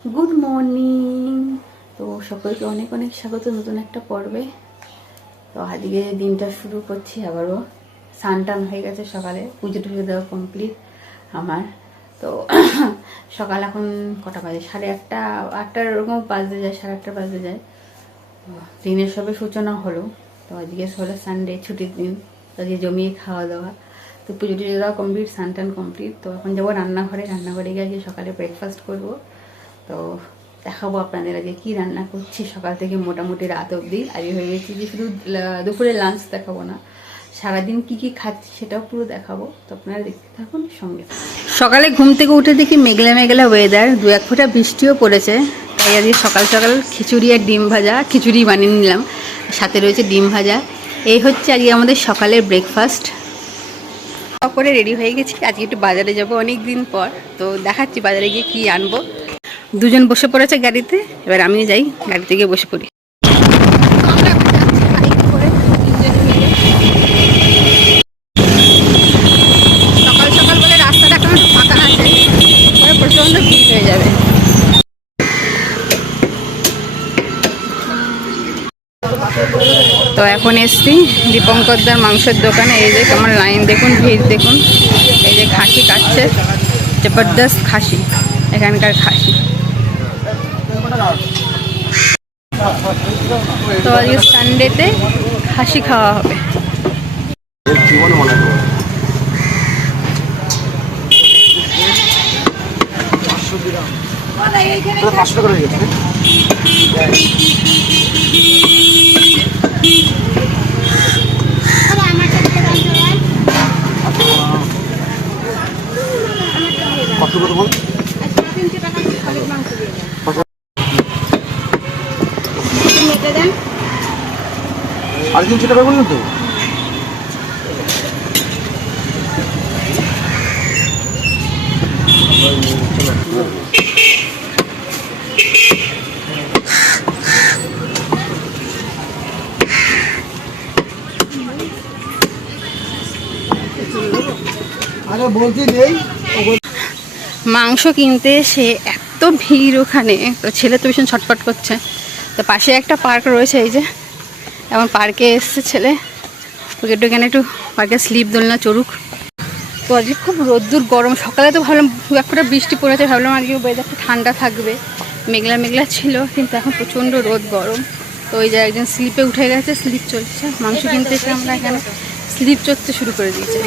Good morning তো সকলকে অনেক অনেক স্বাগত নতুন একটা পর্বে। তো আজকে দিনটা শুরু করছি আবারও। টান হয়ে গেছে সকালে। পুজো টুজো দেওয়া কমপ্লিট আমার। তো সকাল এখন কটা বাজে? সাড়ে আটটা, আটটার ওরকম বাজতে যায়, সাড়ে আটটা বাজতে যায়। দিনের সবে সূচনা হলো। তো আজকে হলো সানডে ছুটির দিন। আজকে জমিয়ে খাওয়া দাওয়া তো পুজো টুজো দেওয়া কমপ্লিট টান কমপ্লিট তো এখন যাব রান্নাঘরে। রান্নাঘরে গিয়ে আজকে সকালে ব্রেকফাস্ট করব। তো দেখাবো আপনাদের আজকে কী রান্না করছি। সকাল থেকে মোটামুটি রাত অব্দি অবধি হয়ে গেছি যে শুধু দুপুরে লাঞ্চ দেখাবো না। সারাদিন কি কি খাচ্ছি সেটাও পুরো দেখাবো। তো আপনারা দেখতে থাকুন সঙ্গে। সকালে ঘুম থেকে উঠে দেখি মেঘলা মেঘলা ওয়েদার দু এক ফোঁটা বৃষ্টিও পড়েছে। তাই আজকে সকাল সকাল খিচুড়ি আর ডিম ভাজা, খিচুড়ি বানিয়ে নিলাম। সাথে রয়েছে ডিম ভাজা। এই হচ্ছে আজকে আমাদের সকালের ব্রেকফাস্ট করে রেডি হয়ে গেছি। আজকে একটু বাজারে যাব অনেক দিন পর। তো দেখাচ্ছি বাজারে গিয়ে কি আনব। দুজন বসে পড়েছে গাড়িতে এবার আমি যাই গাড়িতে গিয়ে বসে পড়ি। সকাল সকাল বলে রাস্তাটা এখন ফাঁকা আছে প্রচণ্ড হয়ে যাবে। তো এখন এসছি দীপঙ্করদার মাংসের দোকানে এই যে কেমন লাইন দেখুন ভিড় দেখুন। এই যে খাসি কাটছে জবরদস্ত খাসি এখানকার খাসি। তো আজকে সানডেতে খাসি খাওয়া হবে। পাঁচশো টাকা কত আর তিনশো টাকা বললেন তো? আরে বলছি নেই মাংস কিনতে এসে এত ভিড় ওখানে। তো ছেলে তো ভীষণ ছটফট করছে। তো পাশে একটা পার্ক রয়েছে এই যে। এখন পার্কে এসছে ছেলে। ওকে একটু এখানে একটু পার্কে স্লিপ দোলনা চড়ুক। তো আজকে খুব রোদ্দুর, গরম। সকালে তো ভাবলাম দু এক ফোঁটা বৃষ্টি পড়েছে, ভাবলাম আজকে ওয়েদারটা ঠান্ডা থাকবে। মেঘলা মেঘলা ছিল, কিন্তু এখন প্রচণ্ড রোদ, গরম। তো ওই যে একজন স্লিপে উঠে গেছে স্লিপ চলছে। মাংস কিনতে আমরা এখানে স্লিপ চড়তে শুরু করে দিয়েছে।